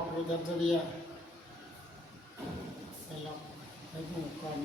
อกหรือจันทเรียไปล็อกให้หมู่ก่อน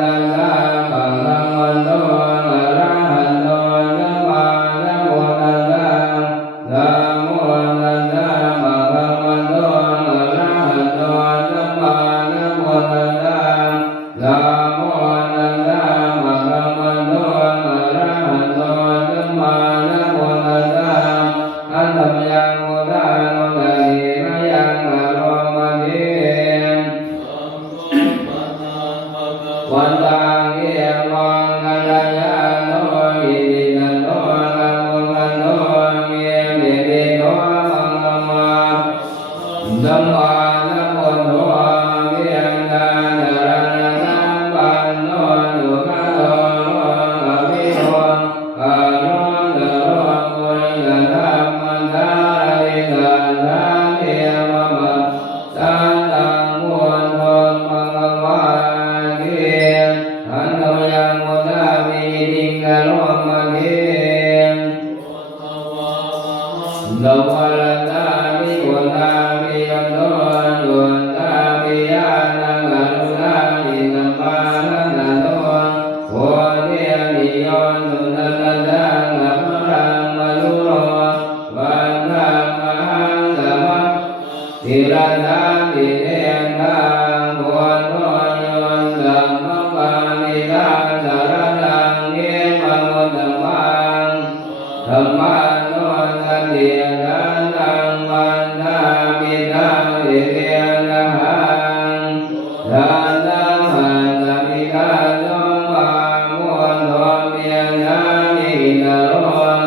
ตัสสะภะคะวะโตอะระหะโตสัมมาสัมพุทธัสสะนะโมตัสสะภะคะวะโตอะระหะโตสัมมาสัมพุทธัสสะนะโมตัสสะภะคะวะโตอะระหะโตสัมมาสัมพุทธัสสะอัตถยังอุทาโนทะเยนะยังอะโรมะเทวันตังเอวังกัลยาโนอิติตันโตนะโมตันโตเมเมเตโตมังคะมาสัมมาสัมพุทโธเวียนตาจารณะสัมปันโนสุขโตอภิโภคาโนตโรปุริสธัมมัสสาริสัทธาเทวมัสสันตังมุนโทมังคะวะเกอันโตยังมุตตะมิติงกะโลมะเกโลภะละตามิโกตามิยันโตโยตามิยานังกะรุณามิสัมปานันโตโหเทมิโยสุตตะตังอะภรังมะลุโรวันตังมหังสัมมทิรัสสะติเตตังโพโตโยสัมมปานิตังสารนังเยมะมุตตมังธัมมาโนสันติตันตังวันทามิตังอิเตนะหังตันตังหันตมิกาโตมามุนโทเมียนามิกะโร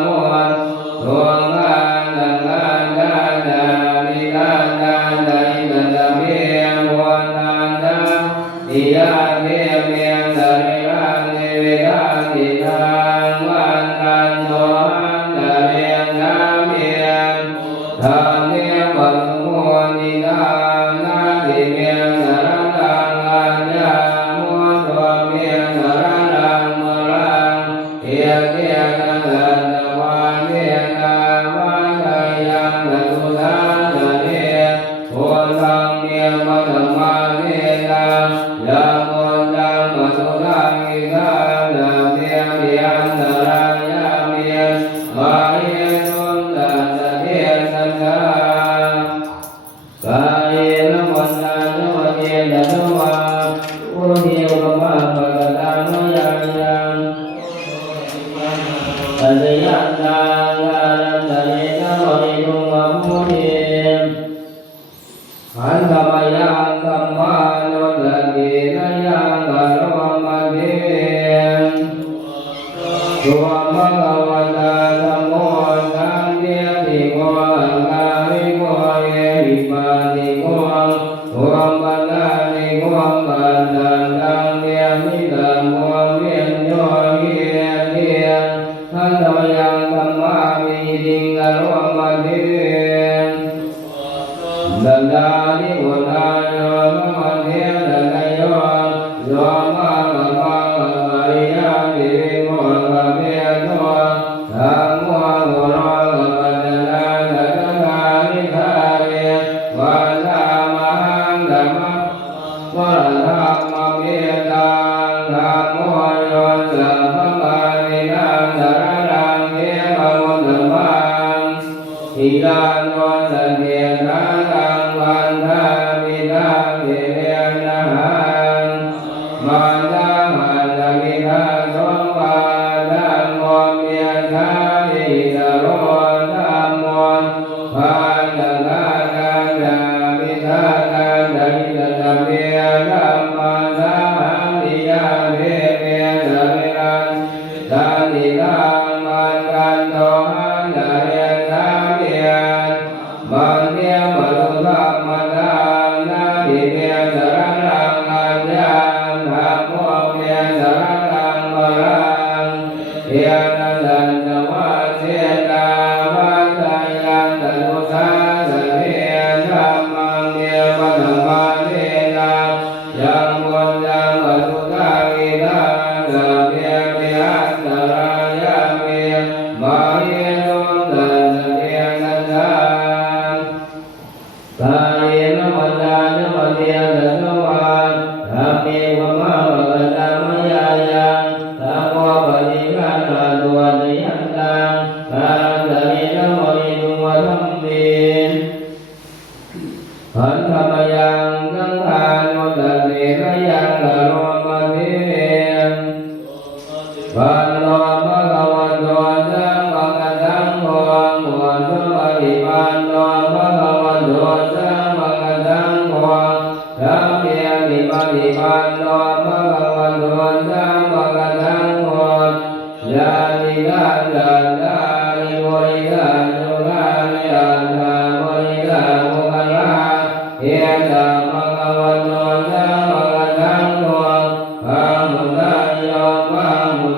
มุนโทกังตังกังตังตามิกังตังตาอิตันตะเมียมุนตันตังอิยะเทเมียตะริรังเนเวกังติตังวันตันโตหังตะเรียงนาเมียทาเนปัสโมนิตานาติเมียสารนังอัญญามุนโทเมียสารนังมะรังเอียเกียนะสัตตวาเนนาวัฏฏายังตตุสาสะเนโพธังเมียมัตตมาเนนายังมุนตังมัตุตังอิกานะเมียมิยันตรายาเมียมาเยนุนตัสสะเทสังฆากายนะวันนานุเยนะนุวาอุทิวะมะภะกะตานุยังยังปัจยันตังอารันตะเยนะวะริตุมะมุเทอันธรรมยังธัมมานุตะเกนะยังกะโลมะเทตัวมะคะวะตาธัมโมสังเฆติโกอังคาริโกเอหิปัสสิโกโอมปัฏฐานิโกปัฏฐันตังเตมิตังโมเวียนโยเฮียเทียอันโตยังธัมมามิติงกะโลมะเทดันดานิโกตาโยมะมะเทดันโยโยมะมะมะมะริยาติโมกะเมโตธัมโมโหโรกะปัจจนาสัทธานิทาเรวันธามหังธัมมะวะระธรรมเมตังธัมโมโยสัพพปานิตังสารนังเยมะมุตตมังอิยาโนสันเทนะตังวันทามิตังเทเรนะหังมันตังหันตมิทังสมปาตังโมเมียนามิกะโรธัมโมพันธังกังตังตามิทังตังตาอิตัตตะเมียธัมมัสสะหังนิยาเทเมียสะเรรังสันติตังมันกันโตหังตะเรียนนาเมียมันเนียมะลุธัมมะตังนาทิเมียสารนังอัญญาธัมโมเมียสารนังมะรังเทียนะสันตวะเสนาวัฏฏายังตตุสาสะเนธัมมังเมียมัตตมาเนนายังมุนตังมัตุตังอิตังสัพเพมิอันตรายาเมียมาเยนุนตัสสะเทสังฆากายนะวันนานุเยนะนุวาธัมเมวะมะภะกะตา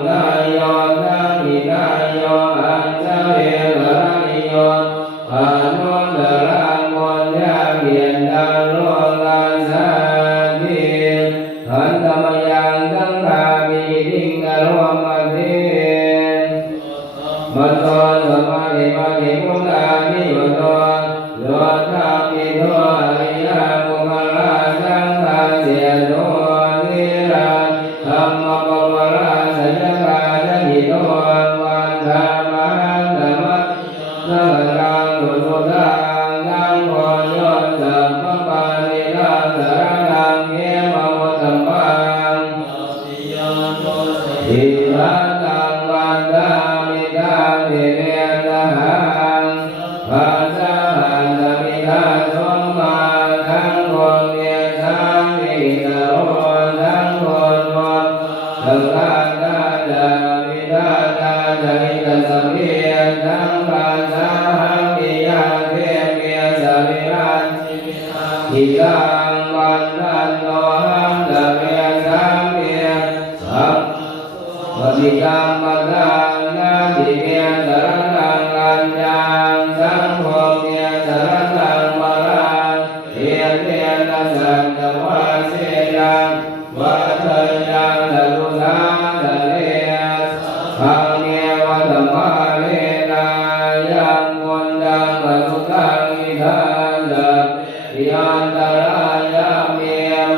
นายโยทังอินายโยอัญชเวกรันิโยอนุตรังมนยาเกียนดังโลกัสสาธิขันธมยังสังฆามิติงกะโลมะเทมัตโตสมาธิมาธิพุทธานิโยโตโยธามิโตอริยมุขลาสังฆาเสโตนิราธัมมปวาราสยกาจหิโตวันธรรมังธรรมะนังรังสุสุตังนังโพโยสัมปปานิรังสรณังเขมวตัมปังอิทังตังวันธามิตังเทเนนะหังปัสสะหันตมิทังสมมาทังโกเมทังนิกโรทังโกโนทังลาตาจามิตาตาจามิตสัมเพียทังปัสสะหังมิยาเทเมียสมิรันอิตังวันทันโตหังตะเมสัมเพียสัมปฏิกรรมตังนาทิเมสรณังอัญญังสังโฆเมสรณังวรังเอเตนะสันตวาเสยังวัฏยังตลุสาทะเลพังเนวะธรรมาเลนายังมุนดังอนุตังอิทันตังยันตรายาเม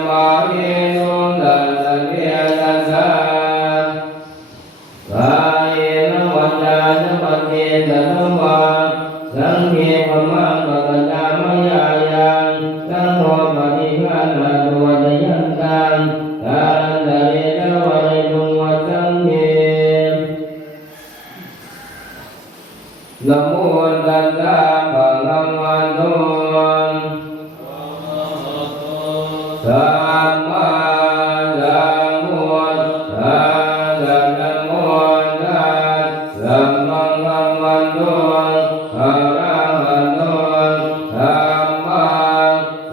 มาเมนุตัสสะเทตัสสะกายนวัจจานะปัจเจตนะวาสังเฆปมังปะกตามยายังสังโฆปฏิฆานาตัวจยันตังทานตะเรนะวะเรตุงวัสังเฆนะโมตัสสะภะคะวะโตสัมมาสัมพุทธัสสะนะโมตัสสะภะคะวะโตอะระหะโตสัมมา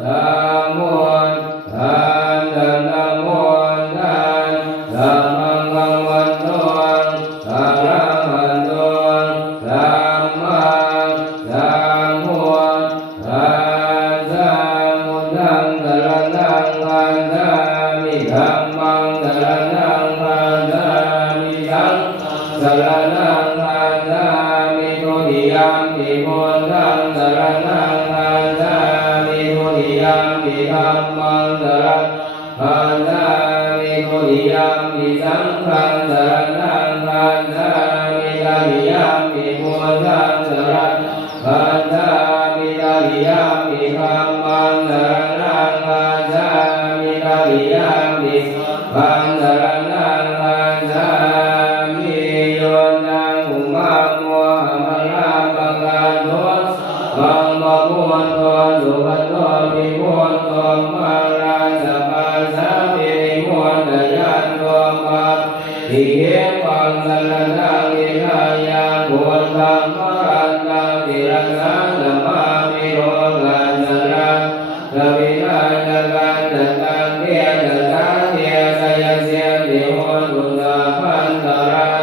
สัมพุทธัสสะนะโมตัสสะภะคะวะโตอะระหะโตสัมมาสัมพุทธัสสะพุทธังสรณังคัจฉามิธัมมังสรณังคัจฉามิสังฆังสรณังคัจฉามิทุติยัมปิพุทธังสรณังคัจฉามิทุติยัมปิธัมมังสรณังคัจฉามิทุติยัมปิสังฆังสรณังคัจฉามิตติยัมปิพุทธังสรณังคัจฉามิตติยัมปิธัมมังสรณังคัจฉามิตติยัมปิสังฆังสรณังคัจฉามิโยนังอุมาโมหะมะลาปะกาโตสัมมะพุทโธสุขโตวิมุตโตมาราสปัสสะวิมุตตยันโตมาทิเยปังสรณังวิหายาพุทธัมมรันตังติรัสสังธัมมามิโรกัสสระกวินาศกันตตังเทตตังเทสยเสติโหตุสัพพันตรัง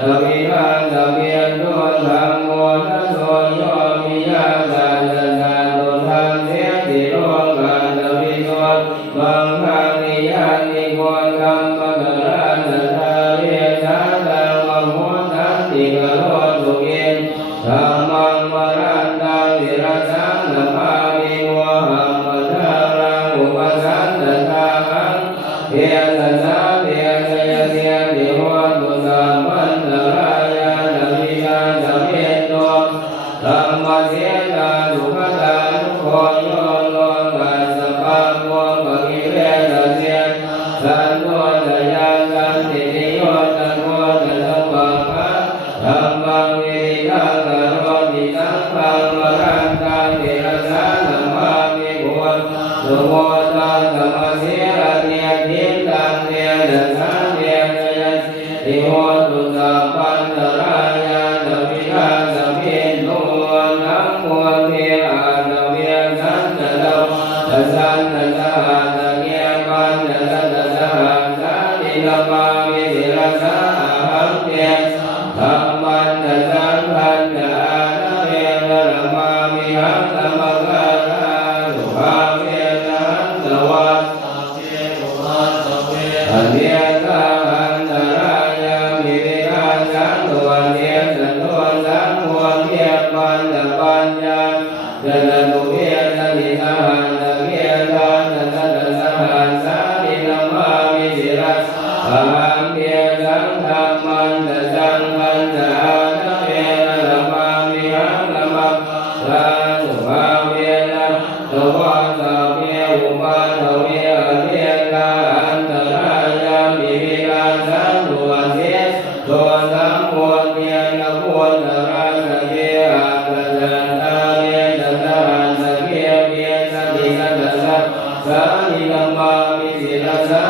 กวินาศเพียรโตธัมโมนะโสโยมิยาสันตสันตุทังเทติโลกัสสวิโสบังคังนิยานิโกธัมมะกรันตตาเรชันตังมะโหตันติกะโลตุเกธัมมังวรันตังวิรัสสังธัมมามิโมหัมมะทารังอุปสันตตาหังเทสัสสะเทสยเสติโหตุสัมปันตรายานามิกาสเมตโตธัมมเสนาสุขตานุโคโยโลกัสสะปะโมปะกิเลสเสสันโตตยันตันตินิโยตันโมตัสสะปะปะธัมมังวิริตังกโรติสังฆังวรันตังเทระสะธัมมามิพุทโธโมตังธัมมเสระเนติตังเทระสะเทระยะติโหตุสัพพันตรายานามิกาสเมโนนะโมเทอานาเวสันตะโลตัสสันตะสะหะตะเกปัญจตะสะหะสาลิ ธัมมามิสิรสาหังเตียธัมมันจะสังฆันจะอานะเวนะธัมมามิหังธัมมังกาลาสุภาเวนะหังสวัสอันเนียตังอันตรายามิวินาสังตัวเนียสันตัวสังหัวเทียปันตะปัญญาจะนันตุเวนะนิสหันตะเวทานะสัตสหันสามิธัมมามิสิรัสสะหังเทียสังธัมมันตะสังฆันจะอานะเวนะธัมมามิหังธัมมังสาสุภาเวนะตวะสะเวอุปาทเวอเนกาอันตรายามิวินาสังตัวเสตัวสังโฆเนียนะโพธราสเกอาตจันตาเวนะสหันสเกเวนะติกัสสะสานิธัมมามิสิรสา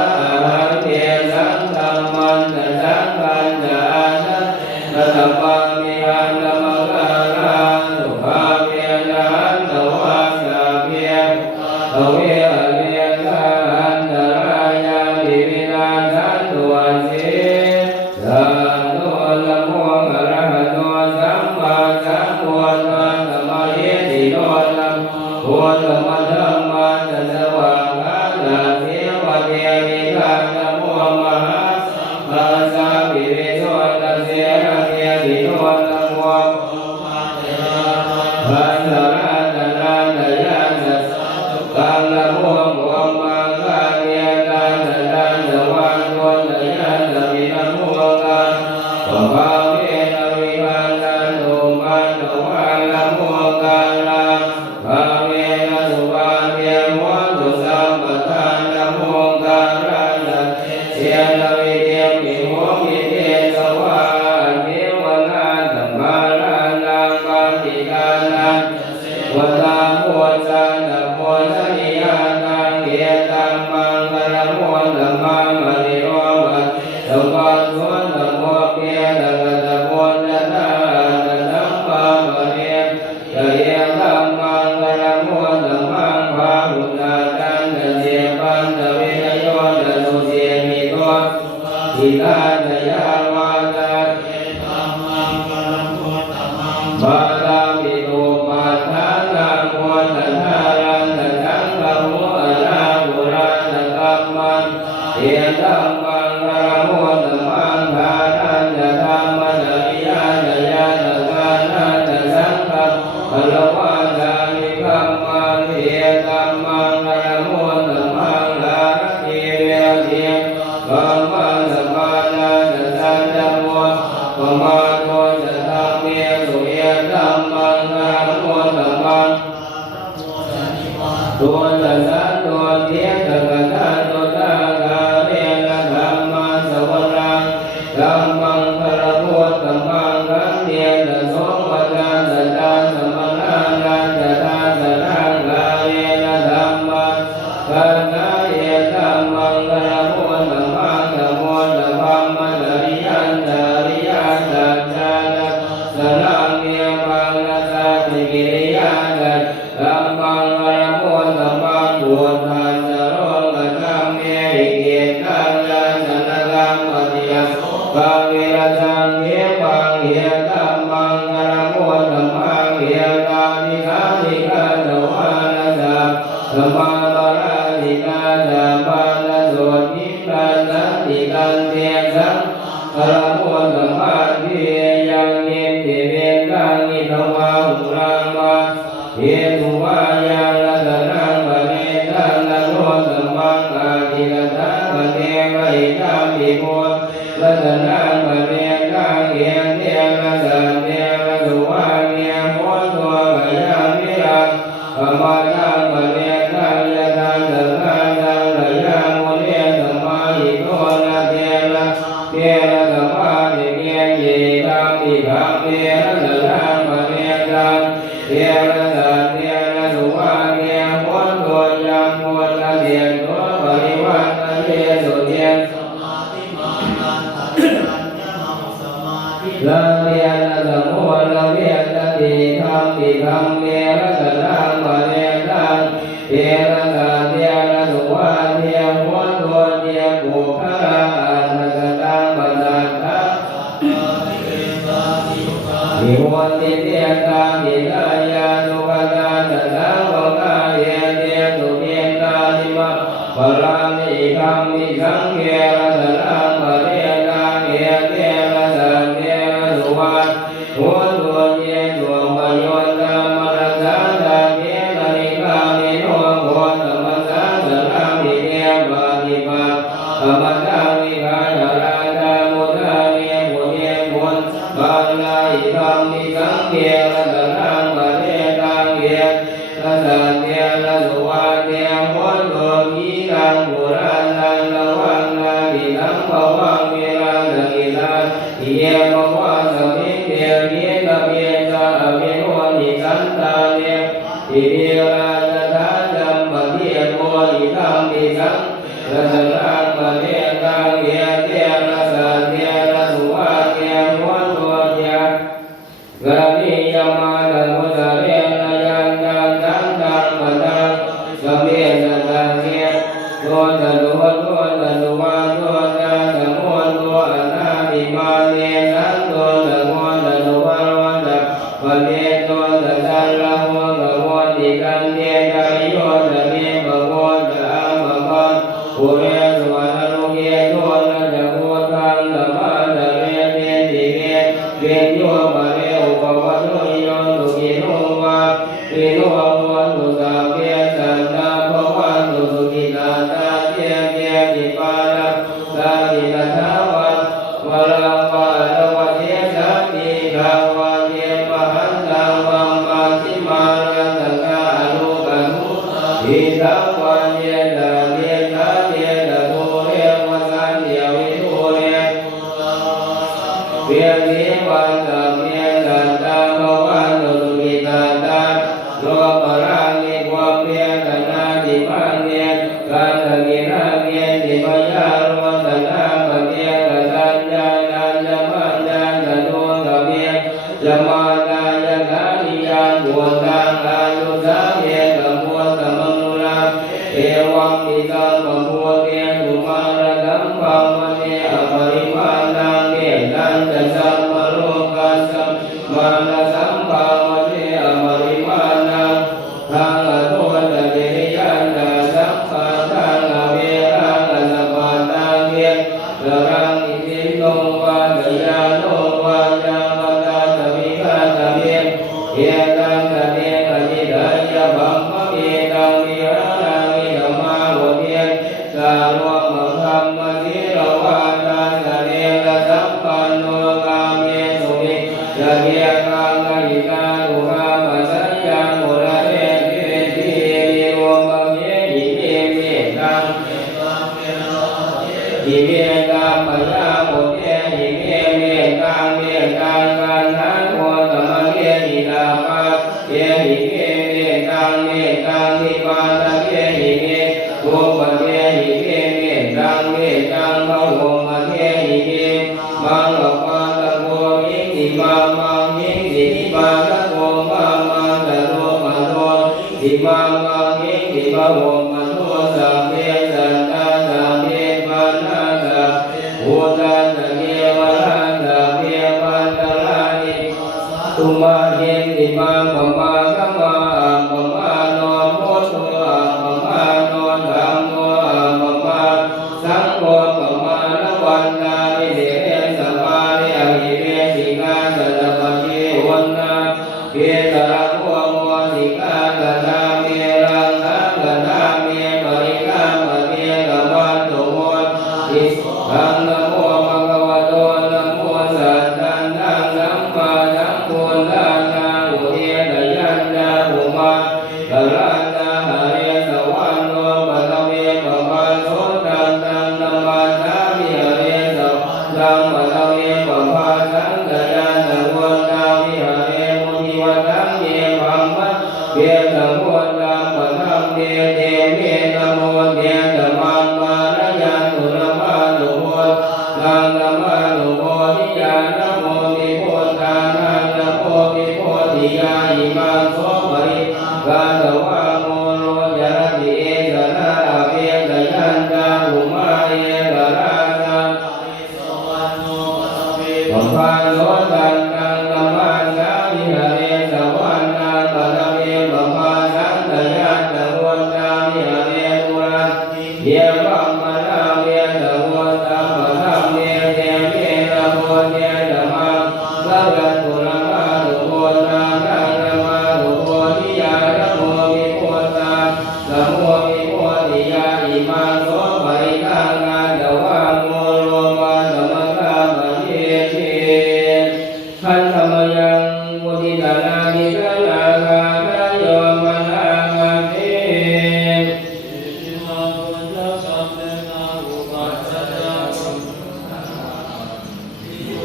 หังเทสังธัมมันตะสังฆันจะอานะธัมมามิหังธัมมังกาลาสุภาเวนะหันตวะสะเกตเวอเนกาอันตรายามิวินาสันตุเสสันโนนะโมอะระหะโตสัมมาสัมพุทธัสสะมะเยติโนนะโพธัมมะธัมมานะสวะกานะเทวะเทวิกานะโมมหาสัมมาสัมภิเวโสนะเสนะเทติโนนะโมพันธะราตนะนะยะนะกังนะโมโมมังคะเนกานะนะนะวันโตนะยะนะมินะโมกะปะภาเวนะวิภันนะโนมันโนวะนะโมกะลาภาเวนะสุภาเวโมตุสัมปทานะโมกะระนะเสียนะวิเทมิโหมิเทสวะเทวนาสัมมารานังปฏิกานังวัตตาโมจันนะโมชนิยานังเอตัมมังคะนะโมธัมมังมะริโรมะสัมปัสสะนะโมเปนะกะตะโมนะนะนะสัมมาปะเนยะเยตัมมังคะนะโมธัมมังภาหุนาตังนะเสปันตะเวนะโยนะสุเสมิโตอิทานะยาวาตาบาลามิโนปัฏฐานาโมทันทารันตสังฆโมอะระหุรานะกัมมันเอตัมมังคะนะโมธัมมังทารันจะธัมมะนะวิยานะยะนะกานะจะสังฆะพะละวะสามิคัมมังเอตัมมังคะนะโมธัมมังลาระเทเวเทกัมมังสัมมานาจะสันจะโมปะมาโตจะธัมเมสุเอตัมมังคะนะโมธัมมังตัวจะสันตัวเทียตะกะตะตัวตะกะเรนะธัมมาสวรังธัมมังคะนะโมธัมมังคะเทียตะโสปะทานตะตาสัมมานานันจะตาสะนังกะเรนะธัมมังคะนะเอตัมมังคะนะโมธัมมังนะโมนะภัมมะนะริยันตะริยันตะจานะสะนังเนปังนะสัตถิกิริยานะธัมมังคะนะโมธัมมังพุทธัสสะโรกะธัมเมหิเกตังนะนะนะกัมมะติยังภาเวระสังเขปังเฮตัมมังคะนะโมธัมมังเฮตานิกานิกาตวานะสัพสัมมาปะราติกาสัมปันนะโสติปัสสันติกันเตสังคะนะโมธัมมังเทยังเนติเวกังนิทวาหุรังวะเฮตุวายังละสนังปะเนตังนะโมธัมมังอาทิกตังปะเนวะหิตัมปิโมละสนังปะเนตังเอเนนะสันเนนะสุวาเนโมตัวกะยามิรังปะมาตังปะเนตังยะตังสังฆังตังละยะโมเนธัมมาหิโตนะเทนะเทนะสัมมาทิเกเยตังอิภังเมนะสะนังปะเนตังเทนะสันเนนะสุวาเนโมตัวยังโมนะเทนโตปริวัตนะเทสุเทนละเทียนะสมุละเวนะติธัมปิธัมเมนะสะนังปะเนตังเทนะสันเนนะสุวาเนโมตัวเนปุคละ นิโหติเตตังนิลายานุปทาสังโฆกาเยเตตุเมตานิมะปรามิคัมมิสังเกระสนังปะเรตังเอเตระสันเตระสุวัตโหตุเยตุมะโยตมะระสาตะเกตริกามิโนโหตมะสาสนามิเตปะนิปะธรรมตังวิหารราชามุทาเนมุเนมุนบาลาอิธัมมิสังเกระสนังปะเรตังเอระสันเตระสุวัตเตโหตุกีตังปุรานังละวังนาทินังภวังเวรังกินาอิเยภวะสมิเตเยตะเปตะอภิโนนิสันตาเนอิเดราชธาจัมปะเทโกอิธัมมิสังระสนังปะเรตังเอเตระสันเตระสุวัตเตโหตุยะกะนิยมาตังมุสะเรนะยันตังตังตังปะตังสเมสตังเกโตตะโลโตตะโลวะโตตะสะโมโตอะนาติมาเนสังโตตะโมตะโลวะโรตะปะเนโตตะสัลละโมกะโมติกันเตตะโยตะเมปะโกตะอะมะกังปุเรสวะนะโลเกโตนะจะโกทังธรรมะตะเรเตติเกเวโยมะเรอุปวัตโตโยตุกิโนวะเวโนโหตุสาเกสันตาภวันตุสุขิตาตาเจเกติปานะสาธินาทาวะวะลังวะละวะเทสันติภาวะเยปะหันตังวัมปัสสิมารันตังกะอนุกันุอิทังวันเยตะเยตะเยตะโตเรวะสันเดียวิโตเรเวียนิวันตะเมสันตาภวันตุสุขิตาตาโลปะรังนิความเพียรตนาติมังเนกันตะกินาเกติมยาโรตนาปะเทกะสัญญานันจะมันจันตะโนตะเมจะมาตายะกานิยังบุตังอายุสาเยตะโมตะมังนุราเอวังมิตังมะโมเตตุมาระดัมปัมมะเนอปริมาณังเมตันจะสัมมโลกัสสัมมานะสัมปัมมะเนอปริมาณังทังอะโตตะเดยันตะสัมปะทังอะเวรังอะสัพพะตังเยสรังอิติโนวะตยาโนวะยามะตาตะวิฆาตะเมเอตังตะเนกะจิตายะบัมมะเมตังวิหารังวิธัมมาโหเทสาวกมะธัมมะสิรวะตาสะเนระสัมปันโนกาเมสุมิยะเยกังอะหิตาตุหะมะสัญญังโมระเรเตติวิโรมะเมหิเมเมตังหิเมตังปะยาโมเตหิเมเมตังกันทังโมตมะเกหิตาปะเยหิเมเมตังนิปาตะเกหิเมโกปะเกหิเมเมตังภะโวมะเกหิเมมังละปะตะโกหิติมามังหิตินิปาตะโกมามังตะโตมะโตติมามังหิติภะโวมะโตสัพเพสัตตาสัพเพปานาตะโหตันตะเกวะรันตะเพปันตะลานิตุมาเยติมาปะมาคัมมาปะมาโนโมโตปะมาโนธัมโมปะมาสังโฆปะมานะวันตานิเดเรสัพพะเรอหิเรสิกาสัตตะเกวันนาเกตระโกโมสิกาตถาเมรังคังตถาเมปริกามะเมกะวันโตโมติสังนะโมภะคะวะโตนะโมสัตตังนังสัมมาสัมพุทธัสสะอุเทตยัญญาภุมาตรันตะหะเรสวันโนปะตะเมปะปะโสตังตังนะมาสามิหะเรสตังปะตะเมปะปะสังกยันตะวันตาวิหะเรมุนิวะตังเยปัมมะเวตะโมตังปะทัมเมเตเมตะโมเตตะมัมมานะยันตุนะมาตุโมตังนะมาตุโมทิยานะโมมิโพธานังนะโมมิโพธิยาอิมังโสปริกาตวะโมโรจรติเอสนะอาเวตยันตาหุมาเอกราสังปะพาโสตังตังนะมังก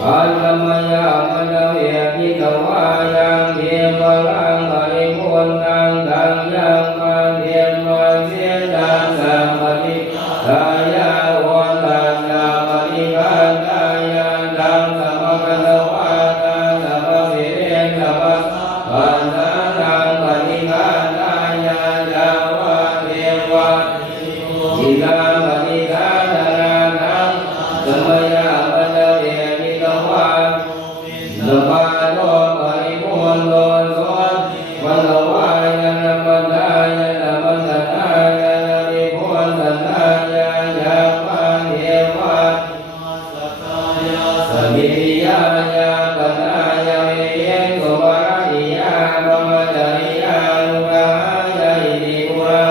อัตมยามะเวทิตวายังเทวลังปริปุณังตังยังมาเทมาเสตังสัมปติกายาวันตังนาปฏิกันตายาตังสัมภะคะวะตังสัมภะเวเรสัมภะปันตังปฏิกันตายาจาวะเทวะอิทังปฏิกันตานังสัมมยามะเวทิตวาสัมมาโลปริปุณโลโสวันโลวายานะปัญญายานะปัญญายานะวิปุณสันตายาญาปันเทวะสมิติยายาปัญญายาวิเยสุวาริยาปมจาริยานุกายาอิติปุระ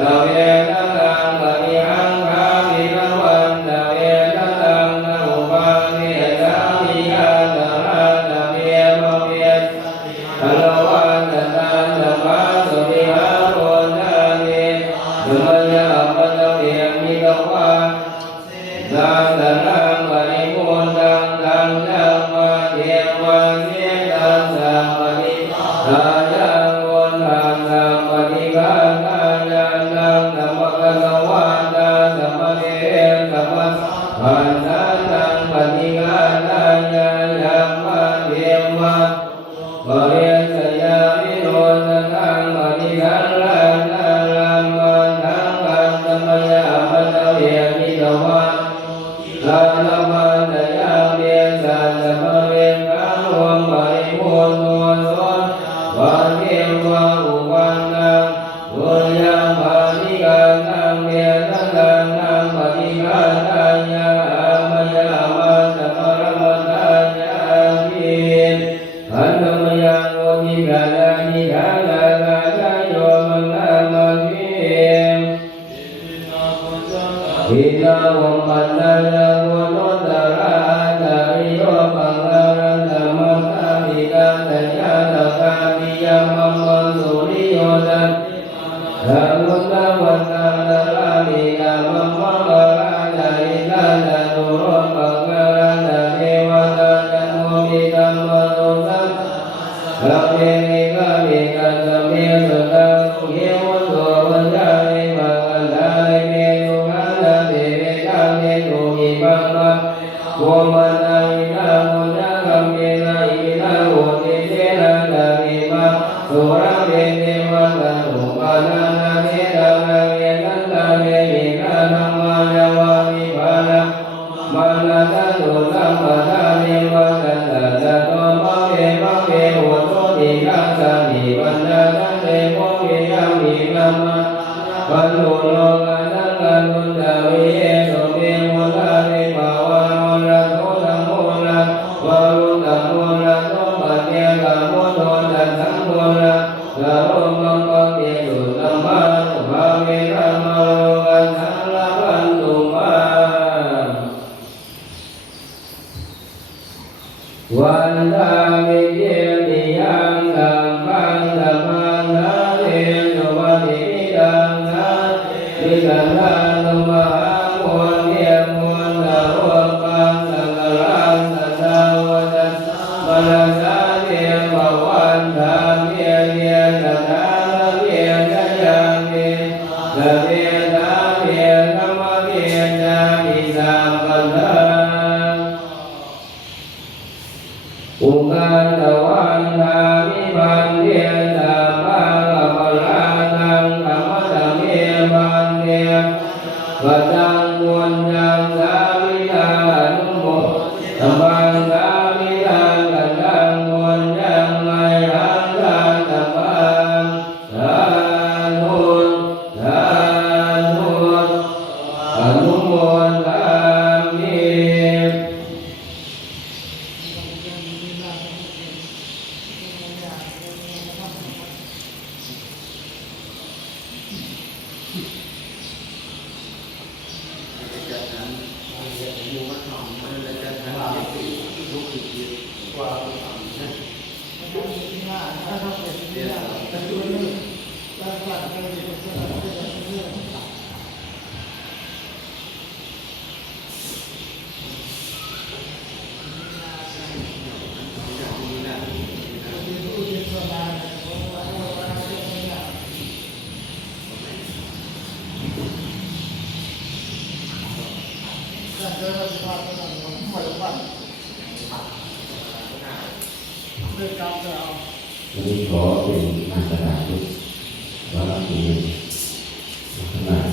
ตะเวนะตังปฏิหังคามินวันตะเวนะตังนะอุปาเนสามิยาตระตะเวมะเวตะละวันตะตันตะปัสสุวิหาโรนาเนสุมยาปะตะเวมิตวะสังสนังปริปุณังตังจัมมาเทวะเสตัสสะปฏิทายังวันตังสัมปฏิกันตายานังสัมภะคะวะตังสัมภะเทสัมภะปันตังปฏิกันตายายังมาเทวะปะเรสยามิโนตังปฏิกันลังนาลังมันทังกันสัมมยามะเวทิตวะลาลมันตยาเมสันสัมเวกังวงปริปุณโนโสวันเทวะอุวันนังบุญยังปานิกันนังเมตตังนังปฏิกันตายาอามยามาสัมมรมตายามิอันตมยังโอทิกาลานิกาลาลาจโยมังนามามิอินาวัมปันนายังวโนตระตาริโยปังอารันตมังคามิกาตยาตกามิยามัมมังสุริโยตันธรรมุตตะวันตาตระมิยามัมมังอาราจาริกาตตุโรปังอารันตเทวตาจันโมมิตัมมโนสัมสัมเมมิกามิกัสสะเมสุตังสุเขวัตโตวัญญามิปังกันตาลิเมตุขันธะเตเวกาเมตุมิปังมะโวมานาอินามุญญะกัมเมนะอินาโหติเจนะตามิมะสุรังเวเนวะตันตุปานานาเทตังนะเวนันตาเวมิกานัมมายาวามิภานะมานาตันตุสัมปทาเนวะตันตะตะโตมะเวมะเวโหตุติกัสสะมิปัญญาตันเตโมเวยามิกัมมะปันโนโลกานังกันุตตะวิเยสุเมมุตตะเรภาวะโมระโตธัมโมระวะรุตัมโมระโตปะเทกะโมโตตัสสังโมระสะโรมังปะเกสุตัมมานุภาเวระมะโลกัสสังละพันตุมาวันตามิเยติยังกัมปันตะมันนาเรสุวัติมิตังนาวิสันทานุมหาโมเนียมโมนะโรปังสังฆรังสันตาวตัสมนัสสะเทภวันธาเมเยสัทธาเวชยามิสเวทาเวธรรมเวชามิสัมปันธาอุกันตวันธามิบันเทสัมมากัปปะลานังกัมมะตะเมบันเทปัจจังมุญญังสามิตานุโมสัมปังสามิตังกันตังมุญญังไมหังทาตัมปังสาธุสาธุอนุโมทามิ เ ด้วยกรรมจะเอา วันนี้ขอเป็นงานกระดาษด้วยว่าเราเป็นขนาด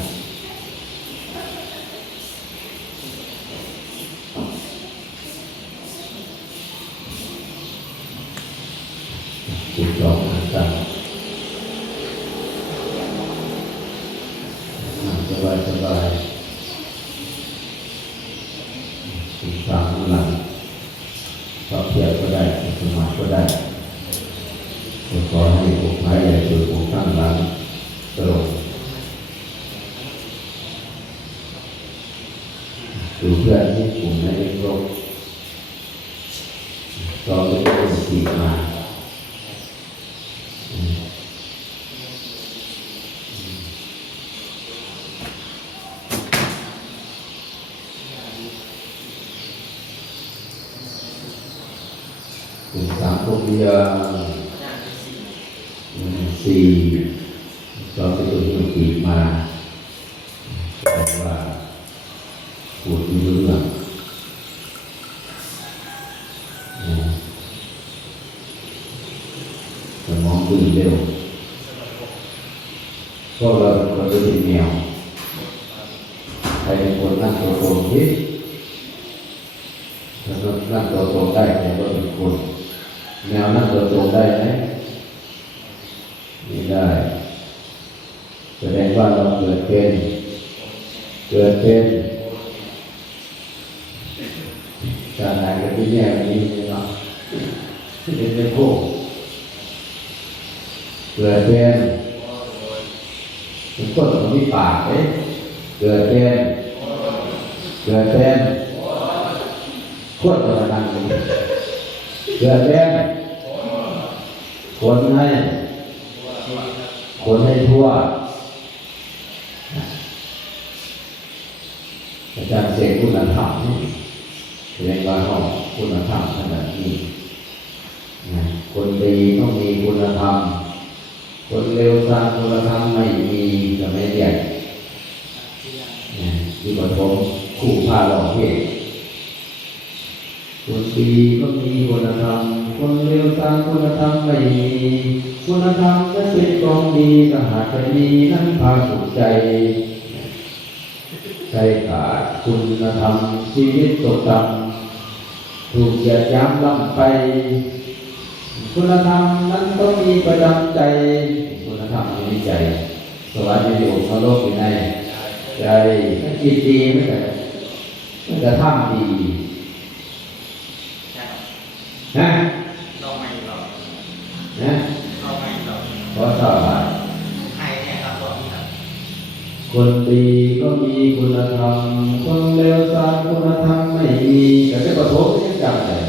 ติดต่อกันสบายสบายติดตามหลังก็เพียรก็ได้สมาธิก็ได้ขอให้อกหายใจคืออกตั้งหลังตลอดดูเพื่อนที่กลุ่มในโลกก็ไม่ได้ตีมาเป็นสามพวกเดียวสี่ก็ไปตัวที่มันตีมาบอกว่าพูดไม่รู้เรื่องสมองตื่นเร็วก็เราจะเป็นแนวใครเป็นคนนั่งตัวตรงที่ถ้านั่งตัวตรงได้แต่ก็เป็นคนแนวนั่งตัวตรงได้ไหมไม่ได้แสดงว่าเราเกิดเป็นการไหนกับที่แน่นี้เนาะเป็นโคเกิดเป็นต้นของที่ปากเกิดเป็นโคตรประดังเกิดเป็นคนให้ทั่วอาจารย์เสกคุณธรรมแสดงว่าห้องคุณธรรมขนาดนี้คนดีต้องมีคุณธรรมคนเลวสร้างคุณธรรมไม่มีจะไม่ใหญ่ที่ปฐมคู่พาหล่อเพศคนดีก็มีคุณธรรมคนเลวสร้างคุณธรรมไม่มีคุณธรรมจะเป็นของดีถ้าหากใครมีนั้นพาสุขใจใครขาดคุณธรรมชีวิตตกต่ำถูกเหยียดหยามล้ำไปคุณธรรมนั้นต้องมีประจำใจคุณธรรมอยู่ในใจสวรรค์อยู่นรกอยู่ในใจถ้าจิตดีไม่แต่ทำดีนะเราไม่หรอก นะ เราไม่หรอก เพราะชอบอะไร ใครเนี่ยครับผมครับ คนดีก็มีคุณธรรมคนเลวทรามคุณธรรมไม่มีแต่จะประทบยังจังเลย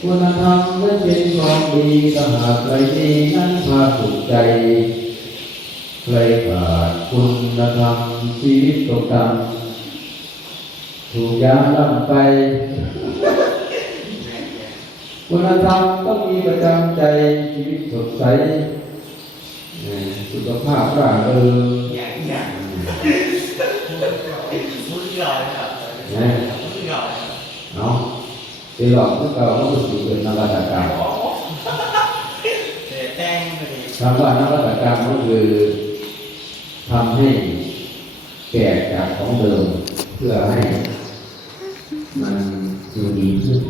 คุณธรรมนั้นเป็นของดีถ้าหากใครมีนั้นพาสุขใจใครขาดคุณธรรมชีวิตตกต่ำถูกยามล้ำไปคุณธรรมต้องมีประจำใจชีวิตสดใสสุขภาพร่าเริงอย่างมุ้งหล่อครับมุ้งหล่อ เนาะที่หลอกพวกเราก็คือเป็นนวัตกรรม แต้งไปดิ คำว่านวัตกรรมก็คือทำให้แปลกจากของเดิมเพื่อให้มันดูดีขึ้น